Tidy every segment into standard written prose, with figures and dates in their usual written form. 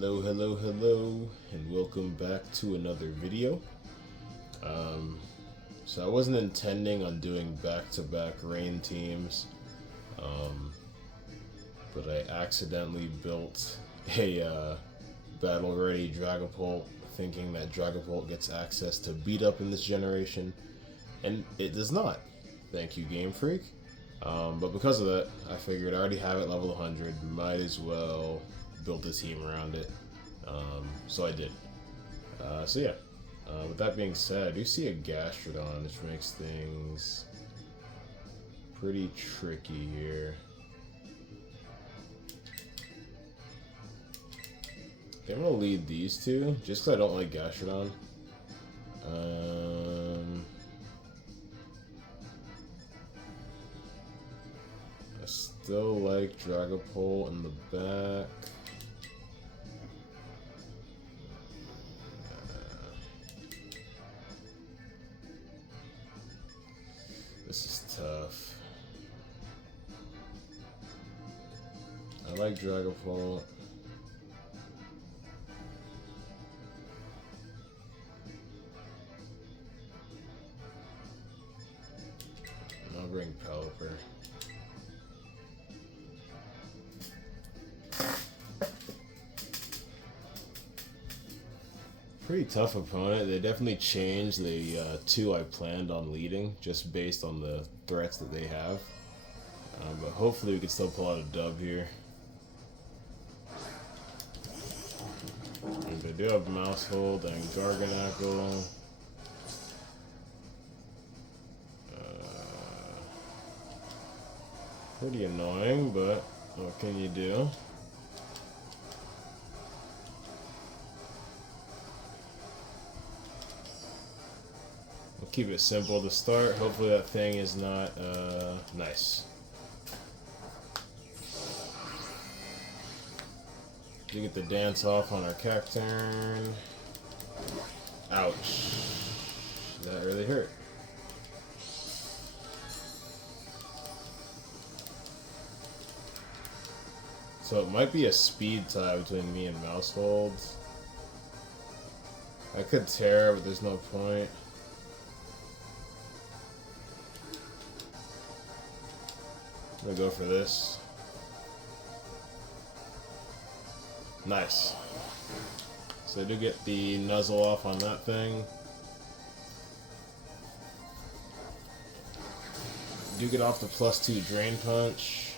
Hello, and welcome back to another video. So I wasn't intending on doing back-to-back rain teams, but I accidentally built a battle-ready Dragapult, thinking that Dragapult gets access to beat up in this generation, and it does not. Thank you, Game Freak. But because of that, I figured I already have it level 100, might as well build a team around it. So I did. With that being said, I do see a Gastrodon, which makes things pretty tricky here. Okay, I'm gonna lead these two, just because I don't like Gastrodon. I still like Dragapult in the back. This is tough. I like Dragapult. I'll bring Pelipper. Pretty tough opponent. They definitely changed the two I planned on leading just based on the threats that they have. But hopefully we can still pull out a dub here. And they do have Mousehold and Garganackle. Pretty annoying, but what can you do? We'll keep it simple to start. Hopefully that thing is not nice. We get the dance off on our Cacturn. Ouch. That really hurt. So it might be a speed tie between me and Mousehold. I could tear, but there's no point. I'm gonna go for this. Nice. So I do get the nuzzle off on that thing. Do get off the +2 Drain Punch.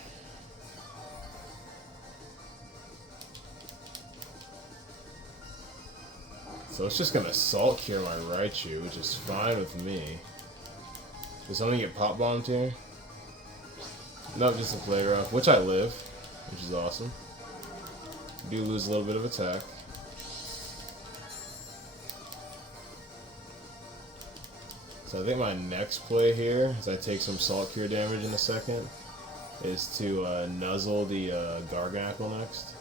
So it's just gonna Salt Cure my Raichu, which is fine with me. Does something get Pop Bombed here? Nope, just a Play Rough, which I live, which is awesome. Do lose a little bit of attack. So I think my next play here, as I take some Salt Cure damage in a second, is to nuzzle the Garganackle next.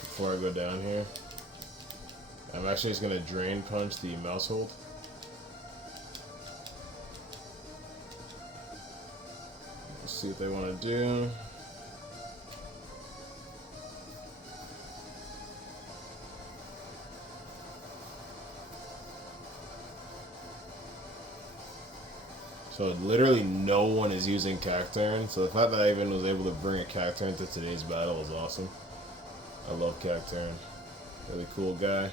Before I go down here. I'm actually just going to Drain Punch the Mousehold. Let's see what they want to do. So literally no one is using Cacturn, so the fact that I even was able to bring a Cacturn to today's battle is awesome. I love Cacturn. Really cool guy.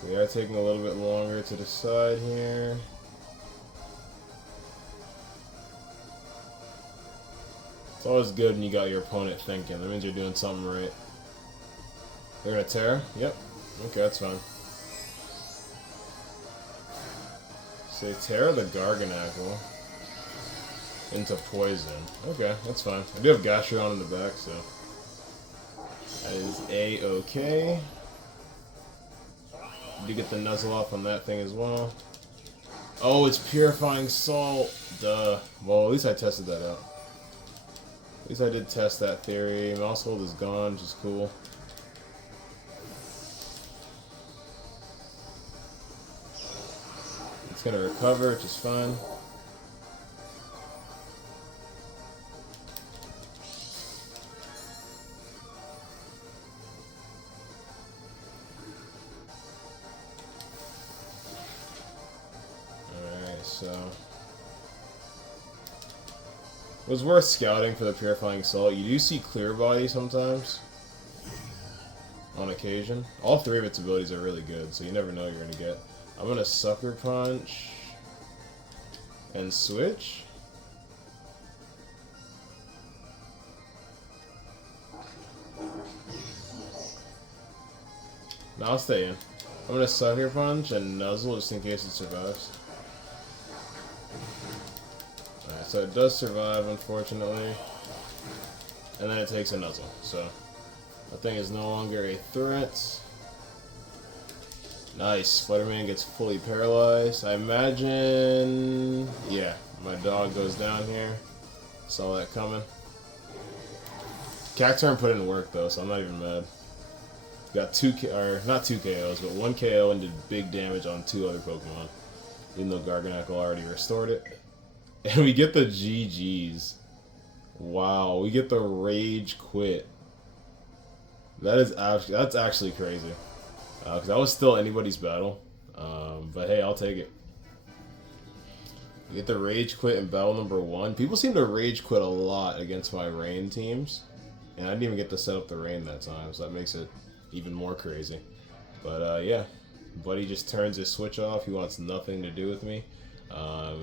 So they are taking a little bit longer to decide here. It's always good when you got your opponent thinking. That means you're doing something right. They're gonna tear? Yep. Okay, that's fine. So they tear the Garganackle into poison. Okay, that's fine. I do have Gastrodon in the back, so that is A-okay. Do get the nuzzle off on that thing as well. Oh, it's Purifying Salt. Duh. Well, at least I tested that out. At least I did test that theory. Mousehold is gone, which is cool. It's gonna recover, which is fine. so it was worth scouting for the Purifying Salt. You do see Clear Body sometimes, on occasion. All three of its abilities are really good, so you never know what you're gonna get. I'm gonna Sucker Punch and switch. No, I'll stay in. I'm gonna Sucker Punch and Nuzzle just in case it survives. Alright, so it does survive, unfortunately. And then it takes a Nuzzle, so that thing is no longer a threat. Nice. Spider-Man gets fully paralyzed. I imagine... yeah, my dog goes down here. Saw that coming. Cacturn put in work, though, so I'm not even mad. Got not two KOs, but one KO and did big damage on two other Pokemon. Even though Garganacl already restored it. And we get the GGs. Wow, we get the Rage Quit. That's actually crazy. Because that was still anybody's battle. But hey, I'll take it. We get the Rage Quit in battle number 1. People seem to Rage Quit a lot against my Rain teams. And I didn't even get to set up the Rain that time, so that makes it even more crazy. But yeah, Buddy just turns his switch off. He wants nothing to do with me.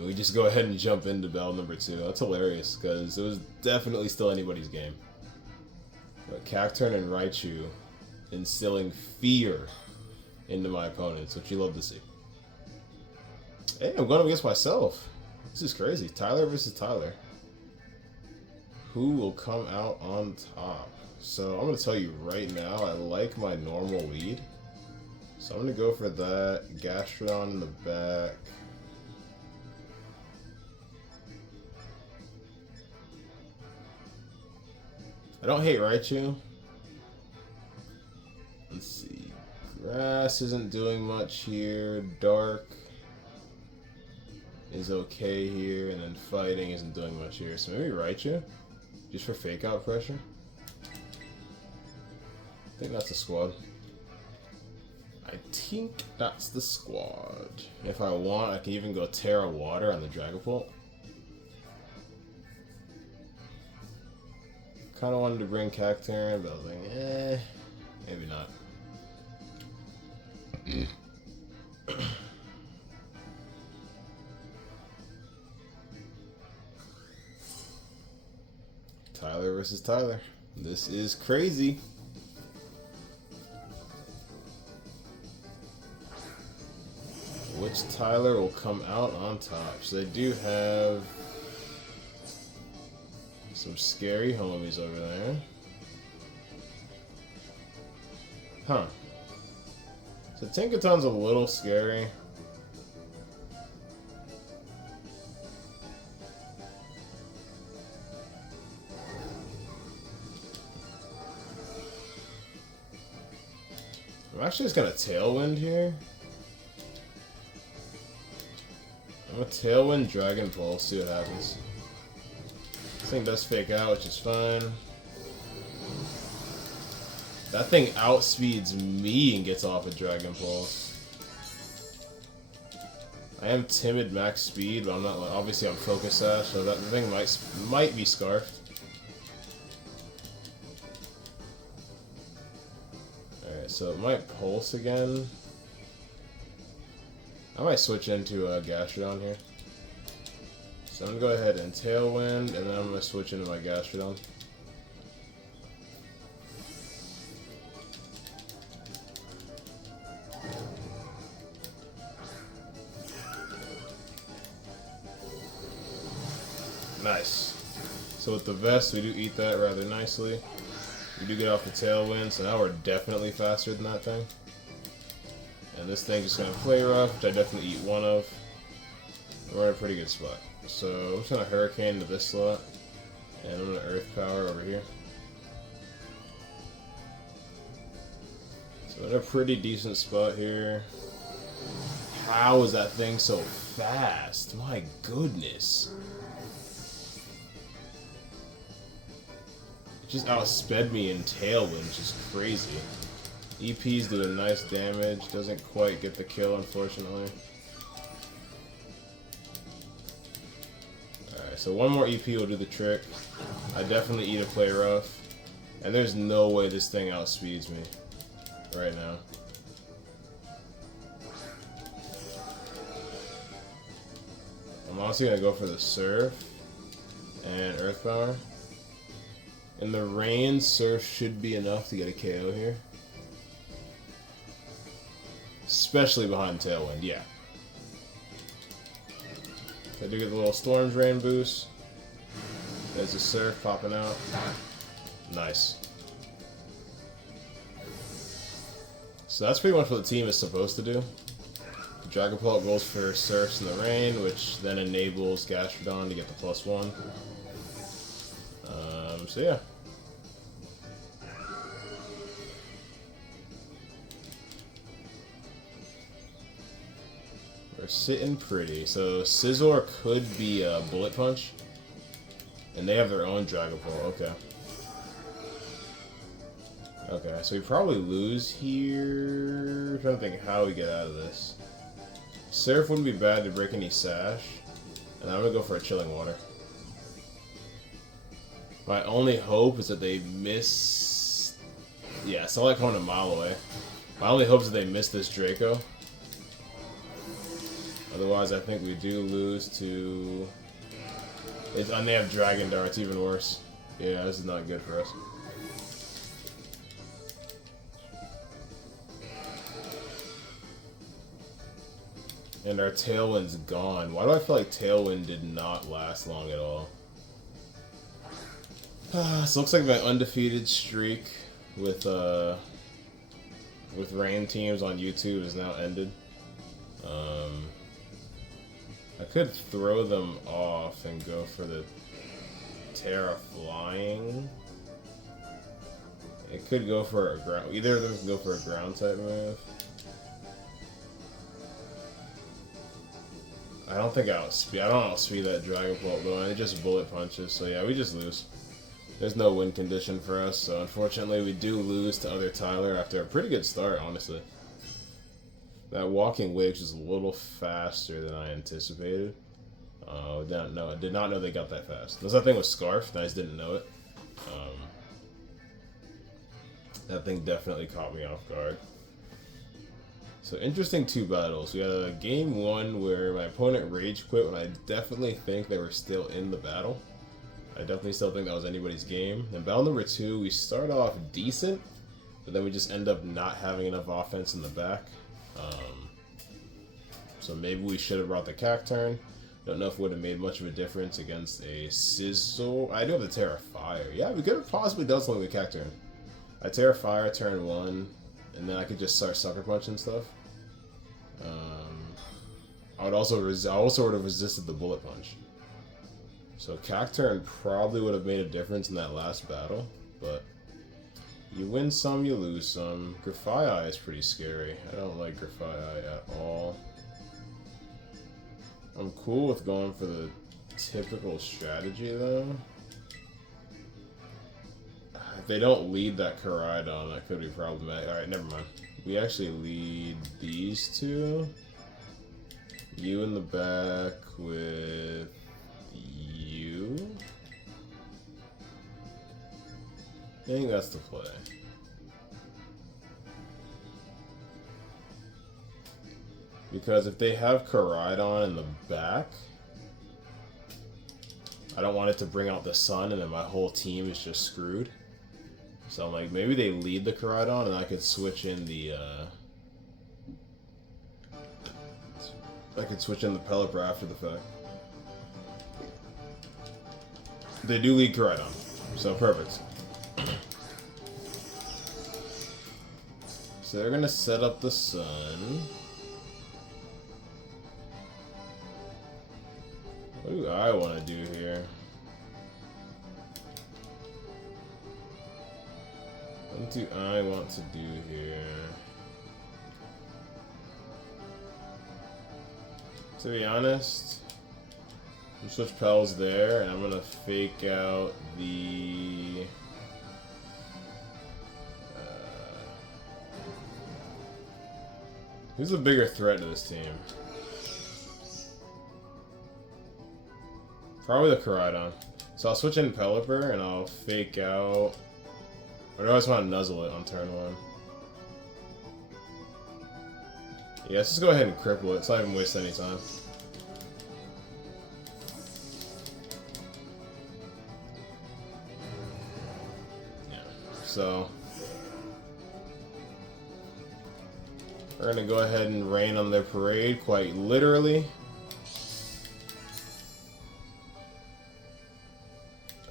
We just go ahead and jump into battle number 2. That's hilarious, because it was definitely still anybody's game. But Cacturn and Raichu instilling fear into my opponents, which you love to see. Hey, I'm going up against myself. This is crazy. Tyler versus Tyler. Who will come out on top? So I'm going to tell you right now, I like my normal lead. So I'm going to go for that. Gastrodon in the back. I don't hate Raichu. Let's see. Grass isn't doing much here. Dark is okay here. And then Fighting isn't doing much here. So maybe Raichu? Just for fake out pressure? I think that's the squad. I think that's the squad. If I want, I can even go Terra Water on the Dragapult. Kind of wanted to bring Cacturn, but I was like, eh, maybe not. Tyler versus Tyler. This is crazy. Which Tyler will come out on top? So they do have some scary homies over there. Huh. So Tinkaton's a little scary. I'm actually just gonna Tailwind here. I'm gonna Tailwind Dragon Pulse, see what happens. This thing does fake out, which is fine. That thing outspeeds me and gets off a Dragon Pulse. I am timid max speed, but I'm not. Obviously, I'm Focus Sash, so that thing might be Scarfed. Alright, so it might Pulse again. I might switch into Gastrodon here. So I'm going to go ahead and Tailwind, and then I'm going to switch into my Gastrodon. Nice. So with the Vest, we do eat that rather nicely. We do get off the Tailwind, so now we're definitely faster than that thing. And this thing's just going to play rough, which I definitely eat one of. We're in a pretty good spot. So I'm just going to Hurricane to this slot. And I'm going to Earth Power over here. So in a pretty decent spot here. How is that thing so fast? My goodness. It just outsped me in Tailwind, which is crazy. EP's doing nice damage, doesn't quite get the kill, unfortunately. Okay, so one more EP will do the trick. I definitely eat a play rough. And there's no way this thing outspeeds me right now. I'm honestly gonna go for the Surf and Earth Power. In the rain, Surf should be enough to get a KO here. Especially behind Tailwind, yeah. I do get the little Storm Drain boost. There's the Surf popping out. Nice. So that's pretty much what the team is supposed to do. Dragapult goes for Surfs in the rain, which then enables Gastrodon to get the +1. So yeah. We're sitting pretty. So Scizor could be a Bullet Punch. And they have their own Dragapult, okay. Okay, so we probably lose here. I'm trying to think how we get out of this. Surf wouldn't be bad to break any Sash. And I'm gonna go for a Chilling Water. My only hope is that they miss... Yeah, it's not like going a mile away. My only hope is that they miss this Draco. Otherwise, I think we do lose to... And they have Dragon Darts, even worse. Yeah, this is not good for us. And our Tailwind's gone. Why do I feel like Tailwind did not last long at all? So it looks like my undefeated streak with rain teams on YouTube is now ended. I could throw them off and go for the Terra Flying. It could go for a ground. Either of them can go for a ground type move. I don't think I don't outspeed that Dragapult though, and it just bullet punches. So yeah, we just lose. There's no win condition for us, so unfortunately we do lose to other Tyler after a pretty good start, honestly. That Walking Waves is a little faster than I anticipated. I did not know they got that fast. Unless that thing was Scarf, and I just didn't know it. That thing definitely caught me off guard. So interesting 2 battles. We had a game 1 where my opponent rage quit when I definitely think they were still in the battle. I definitely still think that was anybody's game. Then battle number 2, we start off decent, but then we just end up not having enough offense in the back. So maybe we should have brought the Cacturn. Don't know if it would have made much of a difference against a Sizzle. I do have the Terra Fire. Yeah, we could have possibly done something with Cacturn. I Terra Fire turn 1, and then I could just start Sucker Punch and stuff. I also would have resisted the Bullet Punch. So Cacturn probably would have made a difference in that last battle, but you win some, you lose some. Grafaiai is pretty scary. I don't like Grafaiai at all. I'm cool with going for the typical strategy though. If they don't lead that Koraidon, that could be problematic. Alright, never mind. We actually lead these two. You in the back with you. I think that's the play. Because if they have Koraidon in the back, I don't want it to bring out the sun and then my whole team is just screwed. So I'm like, maybe they lead the Koraidon and I could switch in the Pelipper after the fact. They do lead Koraidon, so perfect. So they're gonna set up the sun. What do I want to do here? What do I want to do here? To be honest, I'm switch Pels there, and I'm gonna fake out the. Who's the bigger threat to this team? Probably the Koraidon. So I'll switch in Pelipper and I'll fake out. Or do I just want to nuzzle it on turn 1? Yeah, let's just go ahead and cripple it. Let's not even waste any time. Yeah. So we're gonna go ahead and rain on their parade, quite literally.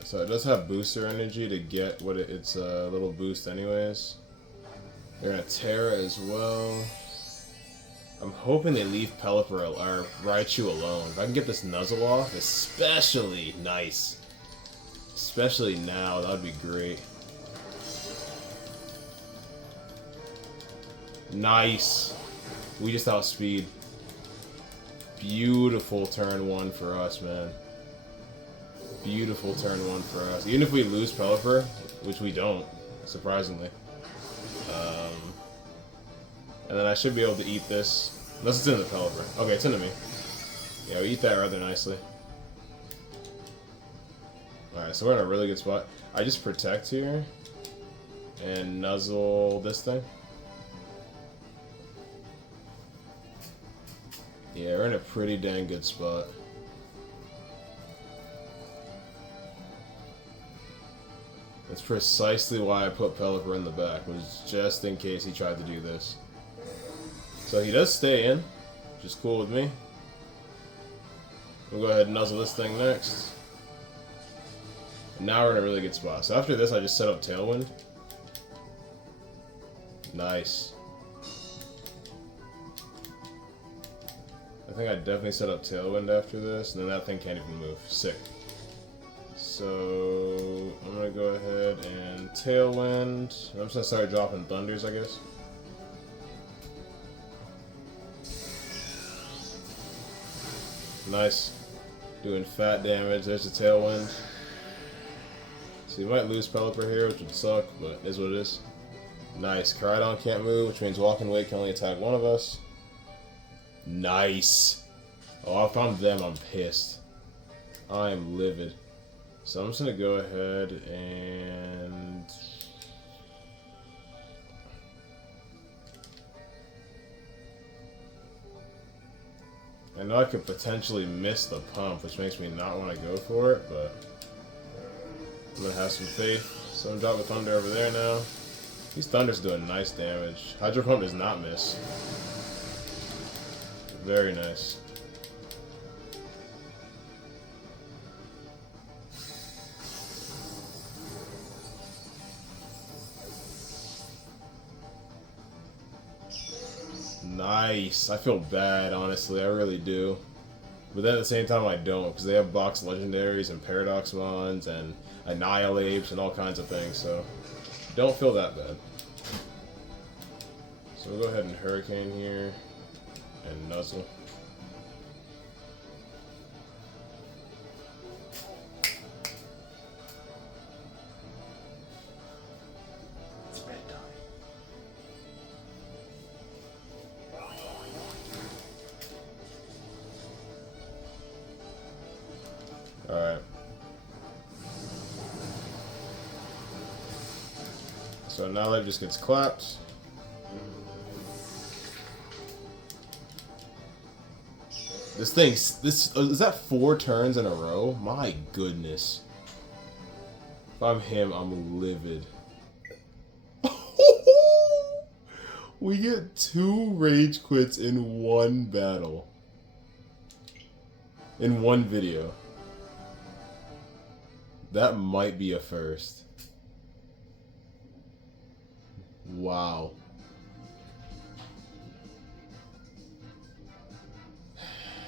So it does have booster energy to get what it's a little boost anyways. They're gonna Terra as well. I'm hoping they leave Pelipper or Raichu alone. If I can get this Nuzzle off, especially nice. Especially now, that would be great. Nice. We just outspeed. Beautiful turn 1 for us, man. Beautiful turn 1 for us. Even if we lose Pelipper, which we don't, surprisingly. And then I should be able to eat this. Unless it's in the Pelipper. Okay, it's into me. Yeah, we eat that rather nicely. Alright, so we're in a really good spot. I just protect here. And nuzzle this thing. Yeah, we're in a pretty dang good spot. That's precisely why I put Pelipper in the back, was just in case he tried to do this. So he does stay in, which is cool with me. We'll go ahead and nuzzle this thing next. And now we're in a really good spot. So after this, I just set up Tailwind. Nice. I think I definitely set up Tailwind after this, and then that thing can't even move. Sick. So I'm gonna go ahead and Tailwind. I'm just gonna start dropping Thunders, I guess. Nice. Doing fat damage. There's the Tailwind. So you might lose Pelipper here, which would suck, but it is what it is. Nice. Koraidon can't move, which means Walking Weight can only attack one of us. Nice. Oh, if I'm them, I'm pissed. I am livid. So I'm just gonna go ahead and I know I could potentially miss the pump, which makes me not want to go for it, but I'm gonna have some faith. So I'm dropping Thunder over there now. These Thunders doing nice damage. Hydro Pump does not miss. Very nice. Nice. I feel bad, honestly. I really do. But then at the same time, I don't, because they have box legendaries and Paradox Mons and Annihilapes and all kinds of things, so don't feel that bad. So we'll go ahead and Hurricane here and Nuzzle. Alright. So now that just gets clapped. Is that 4 turns in a row? My goodness. If I'm him, I'm livid. We get 2 Rage Quits in one battle. In one video. That might be a first. Wow.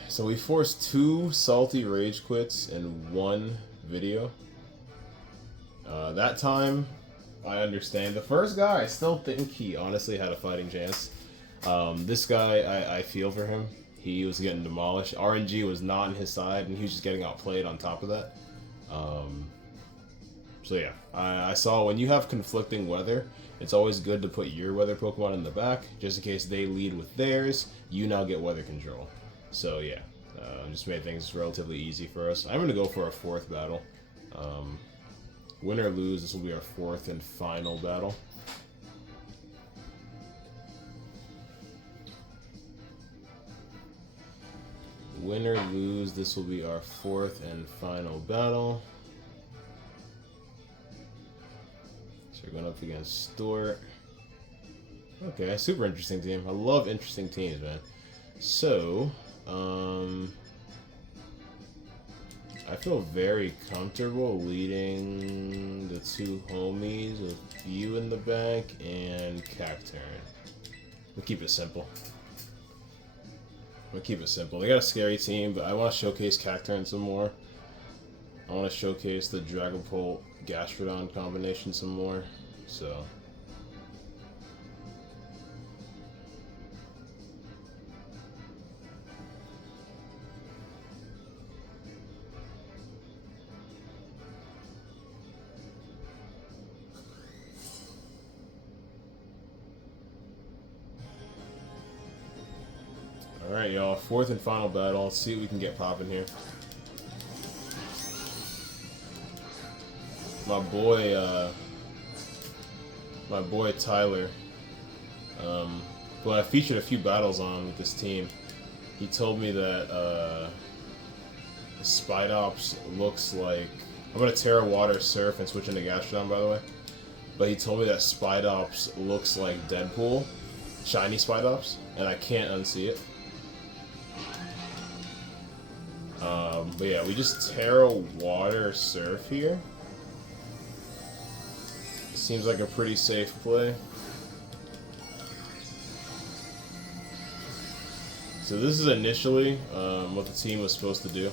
So we forced 2 salty Rage Quits in one video. That time, I understand. The first guy, I still think he honestly had a fighting chance. This guy, I feel for him. He was getting demolished. RNG was not on his side, and he was just getting outplayed on top of that. So yeah, I saw when you have conflicting weather, it's always good to put your weather Pokemon in the back, just in case they lead with theirs, you now get weather control. So yeah, Just made things relatively easy for us. I'm going to go for a fourth battle. Win or lose, this will be our fourth and final battle. Win or lose, this will be our fourth and final battle. So we're going up against Stuart. Okay, super interesting team. I love interesting teams, man. So, I feel very comfortable leading the two homies with you in the back and Cacturn. We'll keep it simple. We'll keep it simple. They got a scary team, but I want to showcase Cacturn some more. I want to showcase the Dragapult Gastrodon combination some more. So. Alright, y'all. Fourth and final battle. Let's see what we can get popping here. My boy Tyler, who I featured a few battles on with this team, he told me that Spidops looks like... I'm going to Terra Water Surf and switch into Gastrodon, by the way. But he told me that Spidops looks like Deadpool, shiny Spidops, and I can't unsee it. But yeah, we just Terra Water Surf here. Seems like a pretty safe play. So this is initially what the team was supposed to do.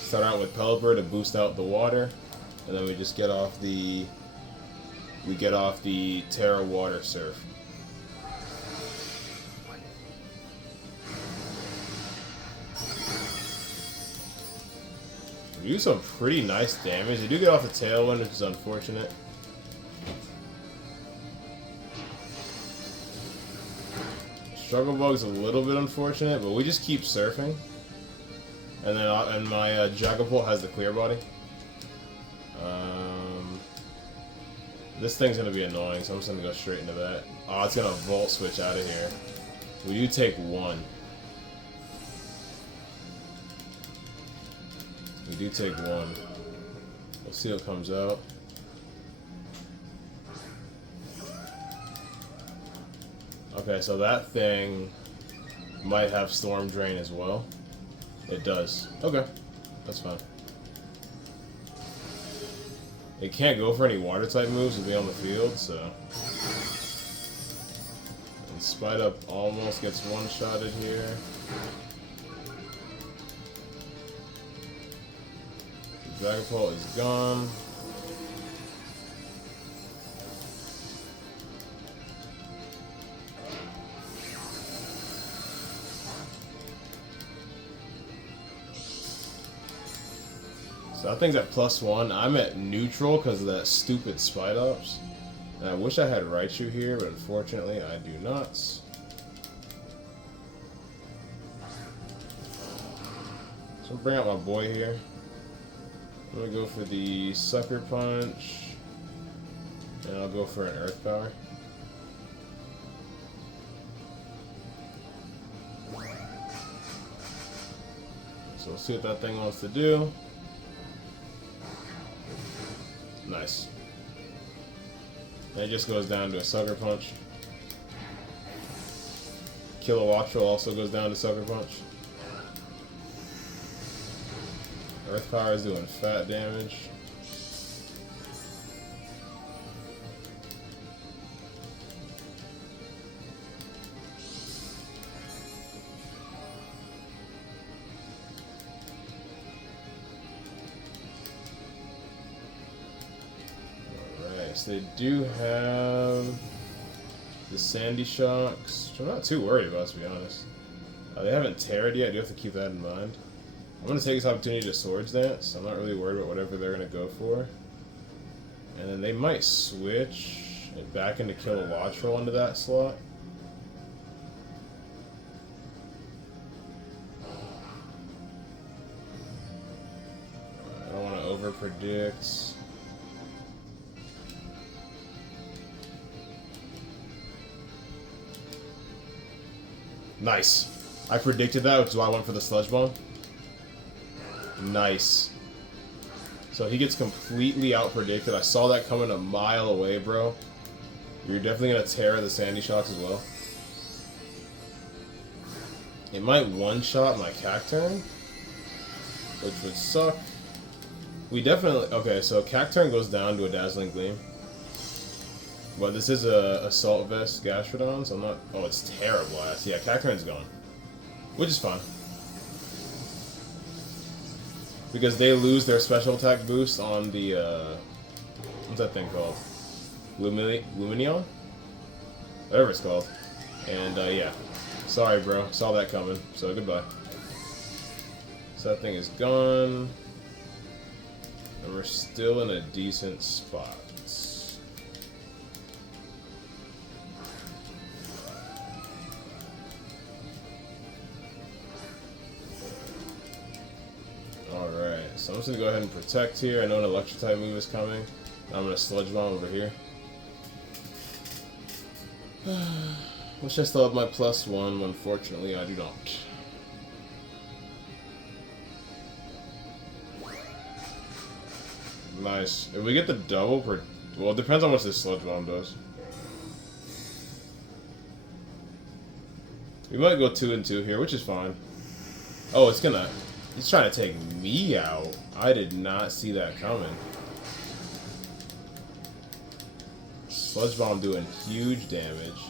Start out with Pelipper to boost out the water, and then we just get off the Terra Water Surf. We do some pretty nice damage. They do get off the Tailwind, which is unfortunate. Struggle Bug's a little bit unfortunate, but we just keep surfing. And then my Dragapult has the clear body. This thing's gonna be annoying, so I'm just gonna go straight into that. Oh, it's gonna Volt Switch out of here. We do take one. We do take one. We'll see what comes out. Okay, so that thing might have Storm Drain as well. It does. Okay, that's fine. It can't go for any water type moves to be on the field, so. And Spidup almost gets one-shotted here. Dragapult is gone. So I think at +1, I'm at neutral because of that stupid Spidops. And I wish I had Raichu here, but unfortunately I do not. So I'll bring out my boy here. I'm gonna go for the Sucker Punch, and I'll go for an Earth Power. So we'll see what that thing wants to do. Nice. And it just goes down to a Sucker Punch. Kilowattrel also goes down to Sucker Punch. Earth Power is doing fat damage. Alright, so they do have the Sandy Shocks, which I'm not too worried about, to be honest. They haven't Terra'd yet, I do have to keep that in mind. I'm going to take this opportunity to Swords Dance. I'm not really worried about whatever they're going to go for. And then they might switch it back into Kilowattrel into that slot. her predicts. Nice. I predicted that, which is why I went for the Sludge Bomb. Nice. So he gets completely out-predicted. I saw that coming a mile away, bro. You're definitely going to tear the Sandy Shocks as well. It might one-shot my Cacturn, which would suck. We definitely... Okay, so Cacturn goes down to a Dazzling Gleam. But this is a Assault Vest Gastrodon, so I'm not... Oh, it's Terra Blast. Yeah, Cacturn's gone. Which is fine. Because they lose their special attack boost on the, what's that thing called? Luminion? Whatever it's called. And, yeah. Sorry, bro. Saw that coming. So, goodbye. So that thing is gone. And we're still in a decent spot. Alright, so I'm just going to go ahead and protect here. I know an Electric-type move is coming. I'm going to Sludge Bomb over here. Wish I still had my +1, unfortunately I do not. Nice. If we get the double per... Well, it depends on what this Sludge Bomb does. We might go 2 and 2 here, which is fine. Oh, it's gonna... He's trying to take me out. I did not see that coming. Sludge Bomb doing huge damage.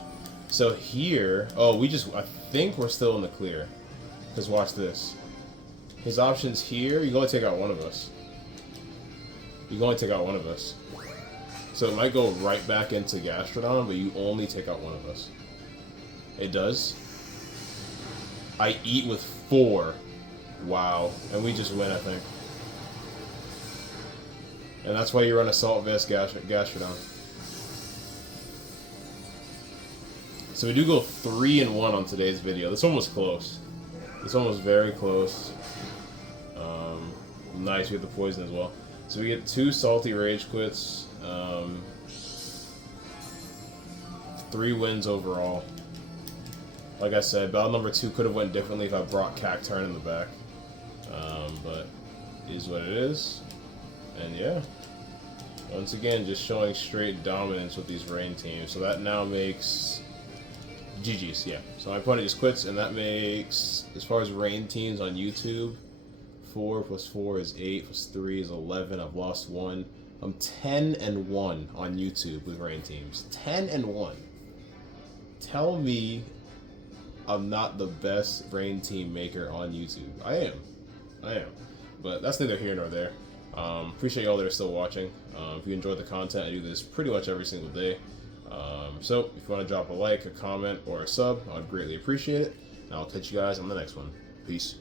So here... Oh, we just... I think we're still in the clear. Because watch this. His options here, you can only take out one of us. You can only take out one of us. So it might go right back into Gastrodon, but you only take out one of us. It does. I eat with 4. Wow. And we just win, I think. And that's why you run Assault Vest Gastrodon. So we do go 3 and 1 on today's video. This one was close. This one was very close. Nice, we have the poison as well. So we get 2 Salty Rage Quits. 3 wins overall. Like I said, battle number 2 could have went differently if I brought Cacturn in the back. But it is what it is. And yeah. Once again, just showing straight dominance with these rain teams. So that now makes... GG's, yeah. So my opponent just quits, and that makes, as far as rain teams on YouTube, 4 plus 4 is 8, plus 3 is 11. I've lost 1. I'm 10 and 1 on YouTube with rain teams. 10 and 1. Tell me I'm not the best rain team maker on YouTube. I am. But that's neither here nor there. Appreciate y'all that are still watching. If you enjoyed the content, I do this pretty much every single day. So if you want to drop a like, a comment, or a sub, I'd greatly appreciate it. And I'll catch you guys on the next one. Peace.